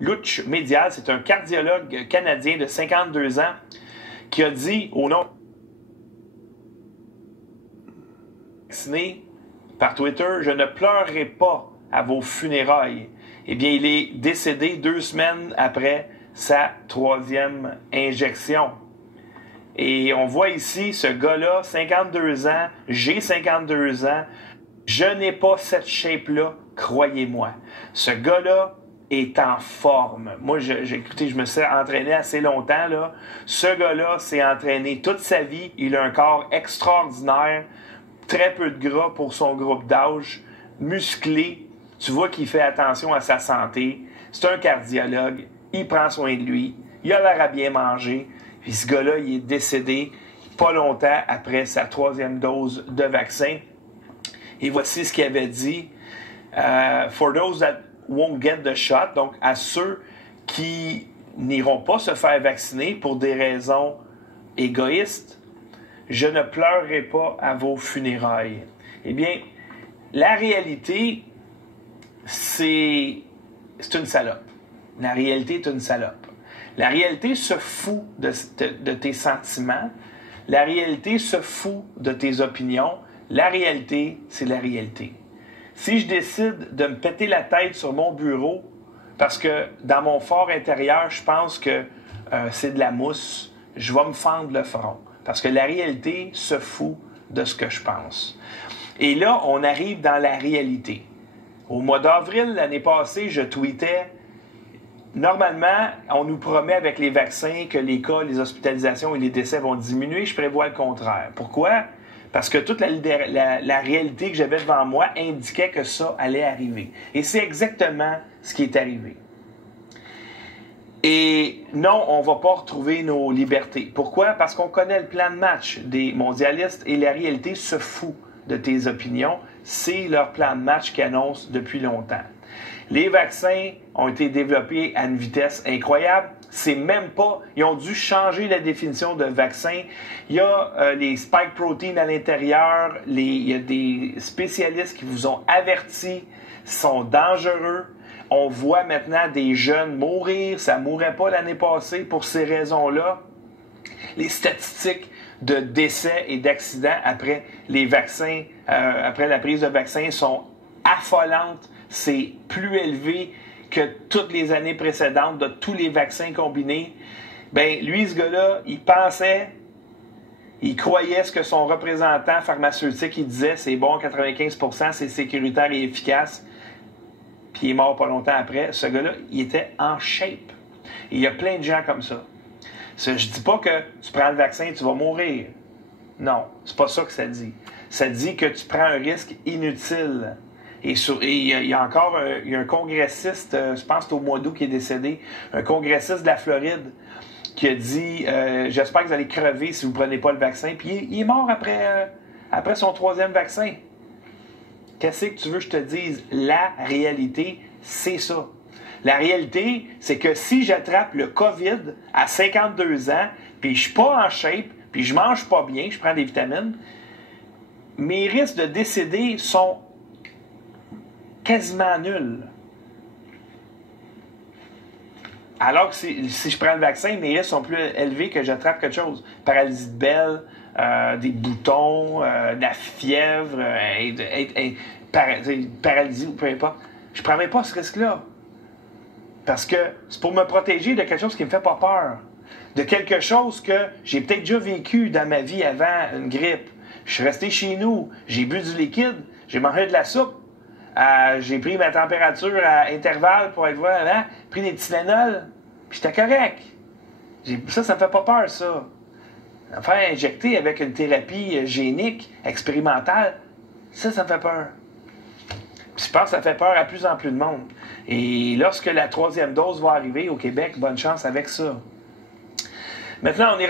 Luch Medial, c'est un cardiologue canadien de 52 ans qui a dit au nom vacciné par Twitter, je ne pleurerai pas à vos funérailles. Eh bien, il est décédé 2 semaines après sa 3e injection. Et on voit ici ce gars-là, 52 ans, j'ai 52 ans, je n'ai pas cette shape-là, croyez-moi. Ce gars-là est en forme. Moi, écoutez, je me suis entraîné assez longtemps, là. Ce gars-là s'est entraîné toute sa vie. Il a un corps extraordinaire, très peu de gras pour son groupe d'âge, musclé. Tu vois qu'il fait attention à sa santé. C'est un cardiologue. Il prend soin de lui. Il a l'air à bien manger. Puis ce gars-là, il est décédé pas longtemps après sa 3e dose de vaccin. Et voici ce qu'il avait dit. For those that won't get the shot, donc à ceux qui n'iront pas se faire vacciner pour des raisons égoïstes, je ne pleurerai pas à vos funérailles. Eh bien, la réalité, c'est une salope. La réalité est une salope. La réalité se fout de tes sentiments. La réalité se fout de tes opinions. La réalité, c'est la réalité. Si je décide de me péter la tête sur mon bureau, parce que dans mon fort intérieur, je pense que c'est de la mousse, je vais me fendre le front. Parce que la réalité se fout de ce que je pense. Et là, on arrive dans la réalité. Au mois d'avril, l'année passée, je tweetais « Normalement, on nous promet avec les vaccins que les cas, les hospitalisations et les décès vont diminuer. Je prévois le contraire. Pourquoi? Parce que toute la réalité que j'avais devant moi indiquait que ça allait arriver. Et c'est exactement ce qui est arrivé. Et non, on ne va pas retrouver nos libertés. Pourquoi? Parce qu'on connaît le plan de match des mondialistes et la réalité se fout de tes opinions. C'est leur plan de match qu'ils annoncent depuis longtemps. Les vaccins ont été développés à une vitesse incroyable. C'est même pas... Ils ont dû changer la définition de vaccin. Il y a les spike proteins à l'intérieur. Il y a des spécialistes qui vous ont averti, sont dangereux. On voit maintenant des jeunes mourir. Ça ne mourait pas l'année passée pour ces raisons-là. Les statistiques de décès et d'accidents après les vaccins, après la prise de vaccin sont affolantes. C'est plus élevé que toutes les années précédentes de tous les vaccins combinés. Ben lui, ce gars-là, il pensait, il croyait ce que son représentant pharmaceutique il disait, c'est bon, 95%, c'est sécuritaire et efficace. Puis il est mort pas longtemps après. Ce gars-là, il était en shape. Et il y a plein de gens comme ça. Je dis pas que tu prends le vaccin et tu vas mourir. Non, c'est pas ça que ça dit. Ça dit que tu prends un risque inutile. Et il y a encore un congressiste, je pense que c'est au mois d'août qui est décédé, un congressiste de la Floride qui a dit j'espère que vous allez crever si vous ne prenez pas le vaccin. Puis il est mort après son 3e vaccin. Qu'est-ce que tu veux que je te dise? La réalité, c'est ça. La réalité, c'est que si j'attrape le COVID à 52 ans, puis je suis pas en shape, puis je mange pas bien, je prends des vitamines, mes risques de décéder sont quasiment nuls. Alors que si je prends le vaccin, mes risques sont plus élevés que j'attrape quelque chose. Paralysie de Bell, des boutons, de la fièvre, paralysie ou peu importe. Je ne prends même pas ce risque-là. Parce que c'est pour me protéger de quelque chose qui ne me fait pas peur. De quelque chose que j'ai peut-être déjà vécu dans ma vie avant une grippe. Je suis resté chez nous, j'ai bu du liquide, j'ai mangé de la soupe. J'ai pris ma température à intervalle pour être voir avant, pris des Tylenol, puis j'étais correct. Ça me fait pas peur, ça. Me faire injecter avec une thérapie génique, expérimentale, ça me fait peur. Puis je pense que ça fait peur à plus en plus de monde. Et lorsque la 3e dose va arriver au Québec, bonne chance avec ça. Maintenant, on est